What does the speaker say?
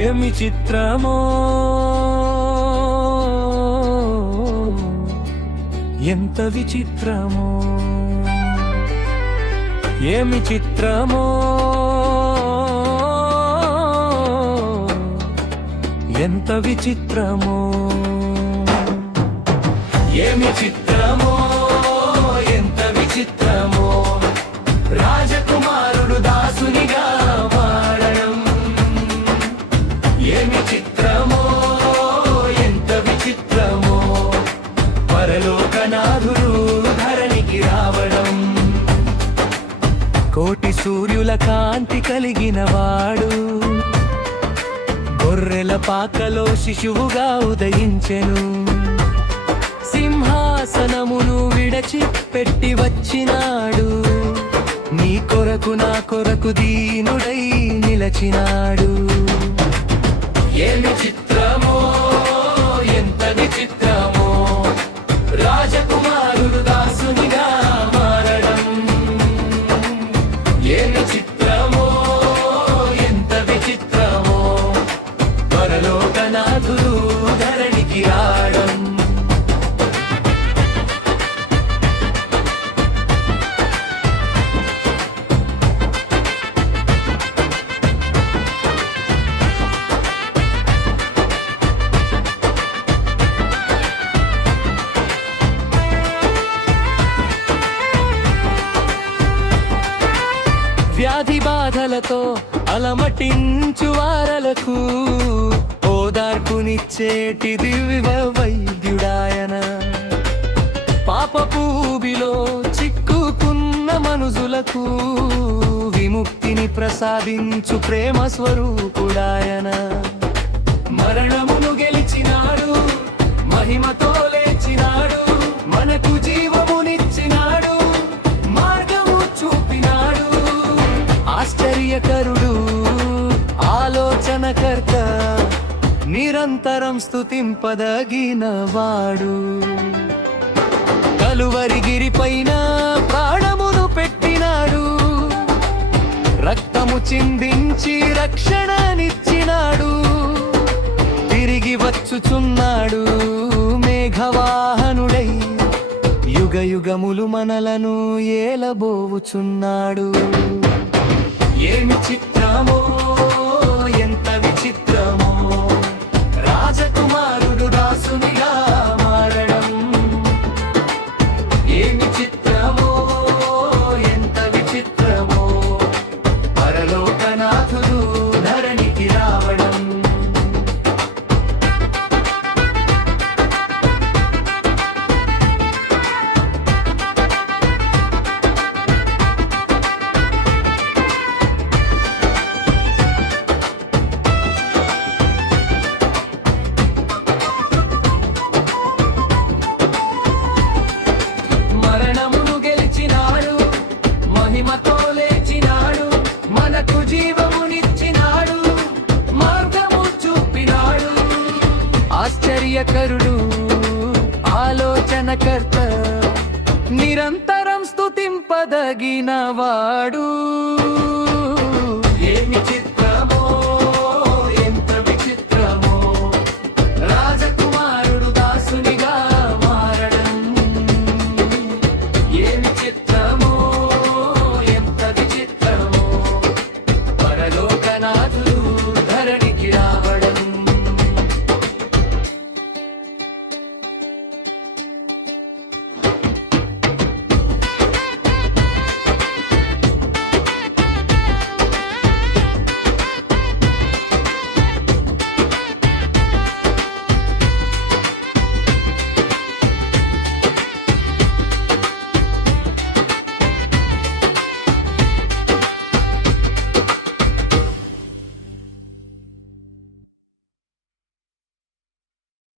ఏమి చిత్రమో ఎంత విచిత్రమో, ఏమి చిత్రమో ఎంత విచిత్రమో, ఏమి చిత్రమో ఎంత విచిత్రమో, రాజకుమారుడు దాసునిగా మారడం. ఏమి చిత్రమో ఎంత విచిత్రమో, పరలోకనాథుడు ధరణికి రావడం. కోటి సూర్యుల కాంతి కలిగిన వాడు గొర్రెల పాకలో శిశువుగా ఉదయించెను. సింహాసనమును విడచి పెట్టి వచ్చినాడు, నీ కొరకు నా కొరకు దీనుడై నిలచినాడు. ఏమి చిత్రమో ఎంత విచిత్రమో, రాజకుమారుడు దాసునిగా మారడం. ఏమి చిత్రమో ఎంత విచిత్రమో, పరలోకనాథుడు ధరణికి రావడం. వ్యాధి బాధలతో అలమటించు వారలకు ఓదార్పునిచ్చేటి దివ్య వైద్యుడాయన. పాపపు ఊబిలో చిక్కుకున్న మనుజులకు విముక్తిని ప్రసాదించు ప్రేమ స్వరూపుడాయన. మరణమును గెలిచినాడు, మహిమతో లేచినాడు, మనకు జీవమునిచ్చినాడు, మార్గము చూపినాడు. ఆశ్చర్యకరుడు, ఆలోచనకర్త, నిరంతరం స్తుతింపదగిన వాడు. కలువరి గిరిపైన ప్రాణమును పెట్టినాడు, రక్తము చిందించి రక్షణనిచ్చినాడు. తిరిగి వచ్చుచున్నాడు మేఘవాహనుడై, యుగ యుగములు మనలను ఏలబోవుచున్నాడు. ఏమి చిత్రమో ఎంత విచిత్రమో, రాజకుమారుడు దాసునిగా మారడం. ఏమి చిత్రమో ఎంత విచిత్రమో, పరలోకనాథుడు ధరణికి రావడం. మరణమును గెలిచినాడు, మహిమతో లేచినాడు, మనకు జీవమునిచ్చినాడు, మార్గము చూపినాడు. ఆశ్చర్యకరుడు, ఆలోచనకర్త, నిరంతరం స్తుతింపదగిన వాడు.